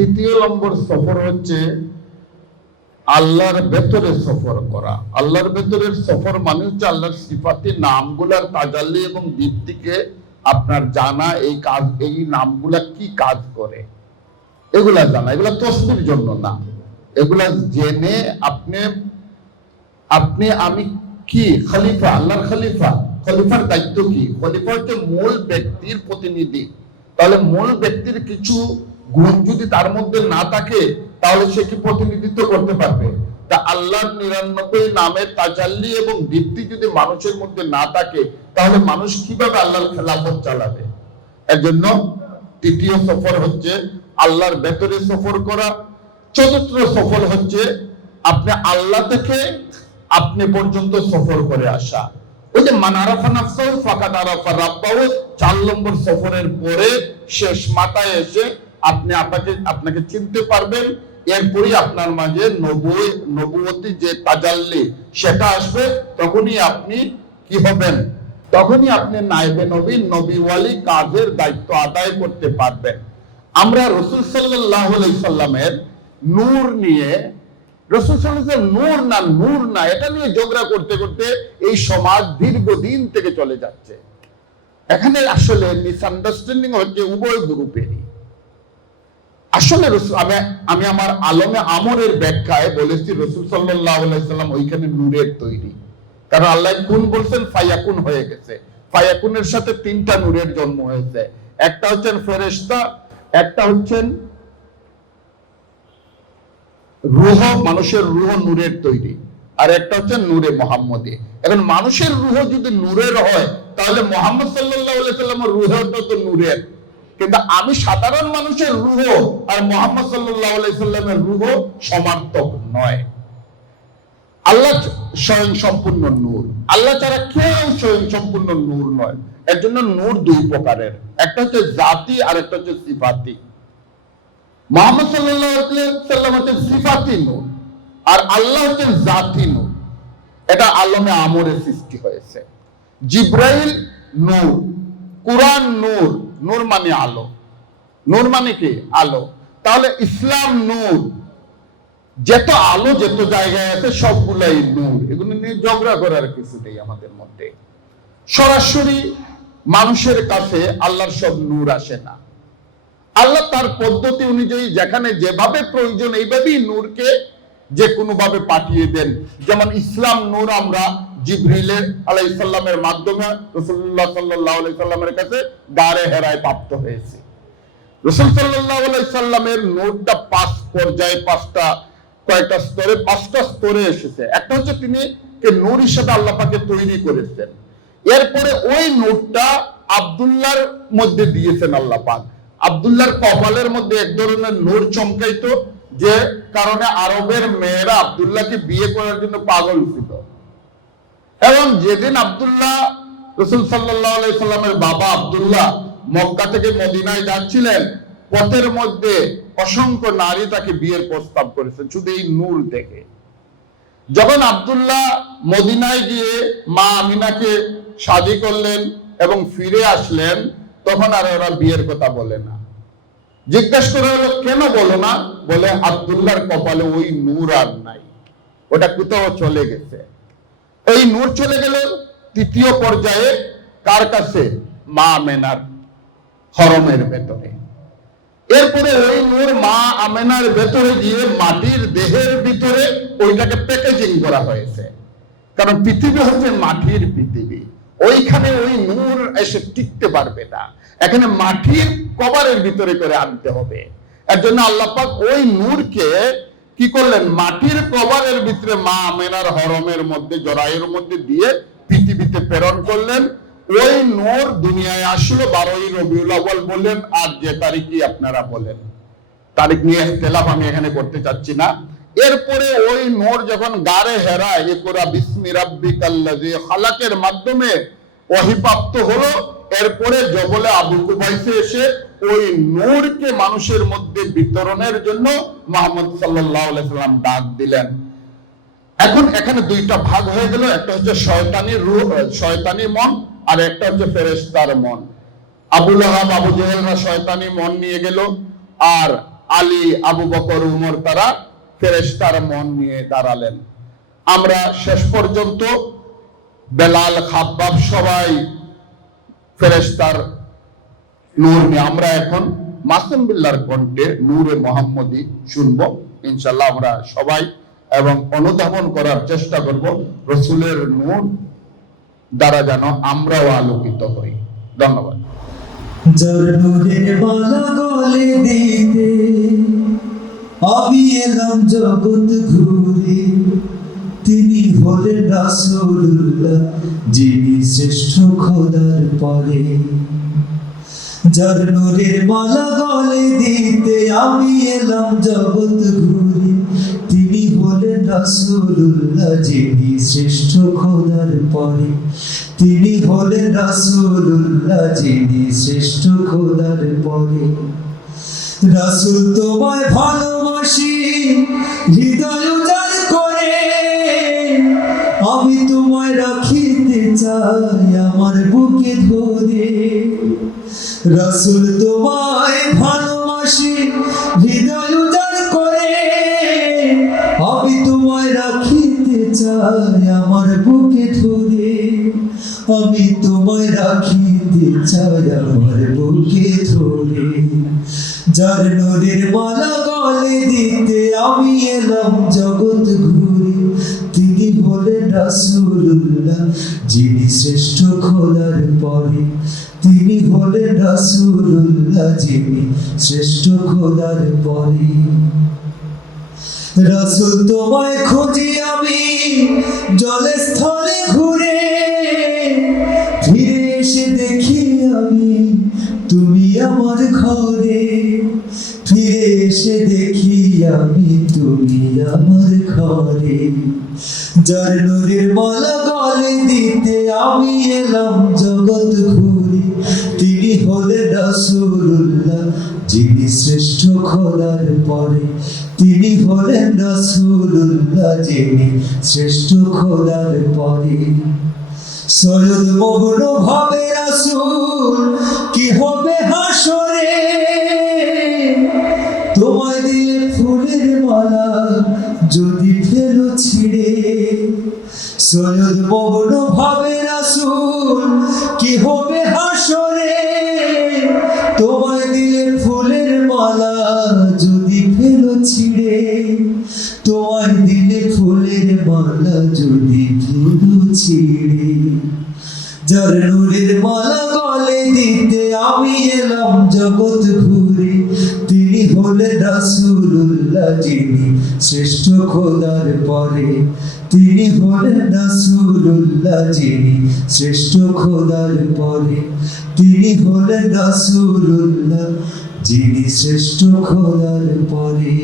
তৃতীয় নম্বর সফর হচ্ছে আল্লাহর ভেতরে সফর করা। আল্লাহর ভেতরের সফর মানে হচ্ছে আল্লাহর সিফাতি নামগুলার তাজাল্লি এবং দীপ্তিকে আপনার জানা, এই কাজ, এই নামগুলা কি কাজ করে এগুলা জানা। এগুলা তসবির জন্য না, এগুলা জেনে আপনি আমি কি খলিফা, আল্লাহর খলিফা। খলিফার দায়িত্ব কি? খলিফা হচ্ছে মূল ব্যক্তির প্রতিনিধি। তাহলে মূল ব্যক্তির কিছু গুণ যদি তার মধ্যে না থাকে তাহলে সে কি প্রতিনিধিত্ব করতে পারবে? তা আল্লাহর 99 নামের তাজাল্লি এবং দীপ্তি যদি মানুষের মধ্যে না থাকে তাহলে মানুষ কিভাবে আল্লাহর খেলাফত চালাবে? এর জন্য তৃতীয় সফর হচ্ছে আল্লাহর ভেতরে সফর করা। চতুর্থ সফর হচ্ছে আপনি আল্লাহ থেকে আপনি পর্যন্ত সফর করে আসা। ওই যে মান আরাফা নাফসাহু ফাকাদ আরাফা রাব্বাহু, 4 নম্বর সফরের পরে শেষ মাথায় এসে আপনি আপনাকে চিনতে পারবেন। এরপরই আপনার মাঝে নবুয়তি যে তাজাল্লি সেটা আসবে। তখনই আপনি কি হবেন? তখনই আপনি নায়েবে নবী, নবী ওয়ালি কাজের দায়িত্ব আদায় করতে পারবেন। আমরা রাসূল সাল্লাল্লাহু আলাইহি সাল্লামের নূর নিয়ে, রাসূল সাল্লাল্লাহু আলাইহি সাল্লাম নূর না এটা নিয়ে ঝগড়া করতে করতে এই সমাজ দীর্ঘদিন থেকে চলে যাচ্ছে। এখানে আসলে মিসআন্ডারস্ট্যান্ডিং হচ্ছে উভয় গ্রুপেরই। আসলে আমি আমার আলমে আমরের ব্যাখ্যায় বলেছি রাসূল সাল্লাল্লাহু আলাইহি সাল্লাম ওইখানে নূরের তৈরি। কারণ আল্লাহ কুন বলছেন, ফায়াকুন হয়ে গেছে। ফায়াকুনের সাথে 3টা নূরের জন্ম হয়েছে। একটা হচ্ছেন ফেরেশতা, একটা হচ্ছেন রূহ, মানুষের রূহ নূরের তৈরি, আর একটা হচ্ছে নূরে মুহাম্মদী। এখন মানুষের রূহ যদি নূরের হয় তাহলে মুহাম্মদ সাল্লাল্লাহু আলাইহি সাল্লামের রূহটা তো নূরের। কিন্তু আমি সাধারণ মানুষের রূহ আর মুহাম্মদ সাল্লাল্লাহু আলাইহি সাল্লামের রূহ সমার্থক নয়। আল্লাহ স্বয়ং সম্পূর্ণ নূর, আল্লাহ ছাড়া কেউ স্বয়ং সম্পূর্ণ নূর নয়। এর জন্য নূর 2 প্রকারের, একটা হচ্ছে জাতি আর একটা হচ্ছে সিফাতি। মুহাম্মদ সাল্লাল্লাহু আলাইহি সাল্লাম হচ্ছে সিফাতি নূর আর আল্লাহ হচ্ছে জাতি নূর। এটা আলমে আমরের সৃষ্টি হয়েছে। জিব্রাইল নূর, কুরআন নূর, নূর মানে আলো, নূর মানে কি? আলো। তাহলে ইসলাম নূর, যত আলো যত জায়গায় আছে সবগুলাই নূর। এগুলো নিয়ে ঝগড়া করার কিছু নেই আমাদের মধ্যে। সরাসরি মানুষের কাছে আল্লাহর সব নূর আসে না। আল্লাহ তার পদ্ধতি অনুযায়ী যেখানে যেভাবে প্রয়োজন এইভাবেই নূরকে যে কোনো ভাবে পাঠিয়ে দেন। যেমন ইসলাম নূর আমরা জিবরিল আলাইহিস সালামের মাধ্যমে রাসূলুল্লাহ সাল্লাল্লাহু আলাইহি সাল্লামের কাছে গারে হেরায় প্রাপ্ত হয়েছে। রাসূল সাল্লাল্লাহু আলাইহি সাল্লামের নূরটা 5 পর্যায়ে, 5টা স্তরে এসেছে। একটা হচ্ছে তিনি কে নূর হিসেবে আল্লাহ পাকে তৈরি করেছেন। এরপরে ওই নূরটা আব্দুল্লাহর মধ্যে দিয়েছেন আল্লাহ পাক। আব্দুল্লাহর কপালের মধ্যে এক ধরনের নূর চমকাইতো, যে কারণে আরবের মেয়েরা আব্দুল্লাহকে বিয়ে করার জন্য পাগল ছিল। এবং যেদিন আব্দুল্লাহ, রাসূল সাল্লাল্লাহু আলাইহি সাল্লামের বাবা আব্দুল্লাহ মক্কা থেকে মদিনায় যাচ্ছিলেন, পথের মধ্যে অসংখ্য নারী তাকে বিয়ের প্রস্তাব করেছেন শুধু এই নূর দেখে। যখন আব্দুল্লাহ মদিনায় গিয়ে মা আমিনাকে শাদী করলেন এবং ফিরে আসলেন, তখন আর ওরা বিয়ের কথা বলে না। জিজ্ঞেস করা হলো কেন বলো না? বলে আব্দুল্লাহর কপালে ওই নূর আর নাই, ওটা কোথাও চলে গেছে। এই নূর চলে গেল তৃতীয় পর্যায়ে কার কাছে? মা আমেনার হরমের ভেতরে। এরপরে ওই নূর মা আমেনার ভেতরে গিয়ে মাটির দেহের ভিতরে ওইটাকে প্যাকেজিং করা হয়েছে। কারণ পৃথিবী হচ্ছে মাটির পৃথিবী, ওইখানে ওই নূর এসে টিকতে পারবে না। এখানে মাটির কভারের ভিতরে করে আনতে হবে। এর জন্য আল্লাহ পাক ওই নূরকে কি করলেন? মাটির কভারের ভিতরে মা আমেনার হরমের মধ্যে, জরায়ুর মধ্যে দিয়ে পৃথিবীতে প্রেরণ করলেন। ওই নূর দুনিয়ায় আসলো 12ই রবিউল আউয়াল বলেন আর যে তারিখই আপনারা বলেন, তারিখ নিয়ে ইখতিলাফ আমি এখানে করতে চাচ্ছি না। এরপরে ওই নূর যখন গারে হেরায়, ইকরা বিসমি রাব্বিকাল্লাযী খালাকের মাধ্যমে ওহীপ্রাপ্ত হলো, এরপরে জবলে আবু কুবাইসে এসে ওই নূরকে মানুষের মধ্যে বিতরণের জন্য মুহাম্মদ সাল্লাল্লাহু আলাইহি সাল্লাম ডাক দিলেন। এখন এখানে 2টা ভাগ হয়ে গেল, একটা হচ্ছে শয়তানি রূহ, শয়তানি মন, আর একটা হচ্ছে ফেরেশতার মন। আবু লাহাব, আবু জেহেলরা শয়তানি মন নিয়ে গেল, আর আলী, আবু বকর, উমর তারা ফেরেশতার মন নিয়ে দাঁড়ালেন। আমরা শেষ পর্যন্ত বেলাল, খাব্বাব সবাই ফেরেশতার নূর নিয়ে আমরা এখন মাসুম বিল্লাহর কণ্ঠে নূরে মুহাম্মদী শুনবো ইনশাআল্লাহ আমরা সবাই, এবং অনুধাবন করার চেষ্টা করব রাসূলের নূর দ্বারা যেন আমরাও আলোকিত হই। ধন্যবাদ। যার নূরের মালা গলে দিতে আমি এলাম জগৎ ঘুরে, তিনি হলেন রাসূলুল্লাহ, যিনি শ্রেষ্ঠ খোদার পরে। যার নূরের মালা গলে দিতে আমি এলাম জগৎ ঘুরে, তিনি হলেন রাসূলুল্লাহ, যিনি শ্রেষ্ঠ খোদার পরে। তিনি হলেন রাসূলুল্লাহ, যিনি শ্রেষ্ঠ খোদার পরে। রাসূল তোমায় ভালোবাসি হৃদয় উজাড় করে, আমি তোমায় রাখিতে চাই আমার বুকে ধরে। রাসূল তোমায় ভালোবাসি হৃদয় উজাড় করে, আমি তোমায় রাখিতে চাই আমার বুকে ধরে। আমি তোমায় রাখিতে চাই আমার বুকে ধরে। যার নূরের মালা গলে দিতে আমি এলাম জগৎ ঘুরে, তিনি হলেন রাসূলুল্লাহ, যিনি শ্রেষ্ঠ খোদার পরে। তিনি হলেন রাসূলুল্লাহ, যিনি শ্রেষ্ঠ খোদার পরে। রাসূল তোমায় খুঁজি আমি জলে স্থলে ঘুরে, ফিরে এসে দেখি আমি তুমি আমার ঘরে। ফিরে এসে দেখি আমি তুমি আমার ঘরে। যার নূরের মালা গলে দিতে আমি এলাম জগৎ ঘুরে, তিনি হলেন রাসূলুল্লাহ, যিনি শ্রেষ্ঠ খোদার পরে। তিনি হলেন রাসূলুল্লাহ, যিনি শ্রেষ্ঠ খোদার পরে। সৈয়দ মগ্ন ভাবে রাসূল কি হবে হাসরে, তোমায় দিলে ফুলের মালা যদি ফেলো ছিঁড়ে। সৈয়দ মগ্ন ভাবে রাসূল কি হবে হাসরে, তোমায় দিলে ফুলের মালা যদি ফেলো ছিঁড়ে। তোমায় দিলে ফুলের মালা যদি ফেলো ছিঁড়ে। যার নূরের মালা গলে দিতে আমি এলাম জগৎ ঘুরে, তিনি হলেন রাসূলুল্লাহ, যিনি শ্রেষ্ঠ খোদার পরে। তিনি হলেন রাসূলুল্লাহ, যিনি শ্রেষ্ঠ খোদার পরে। তিনি হলেন রাসূলুল্লাহ, যিনি শ্রেষ্ঠ খোদার পরে।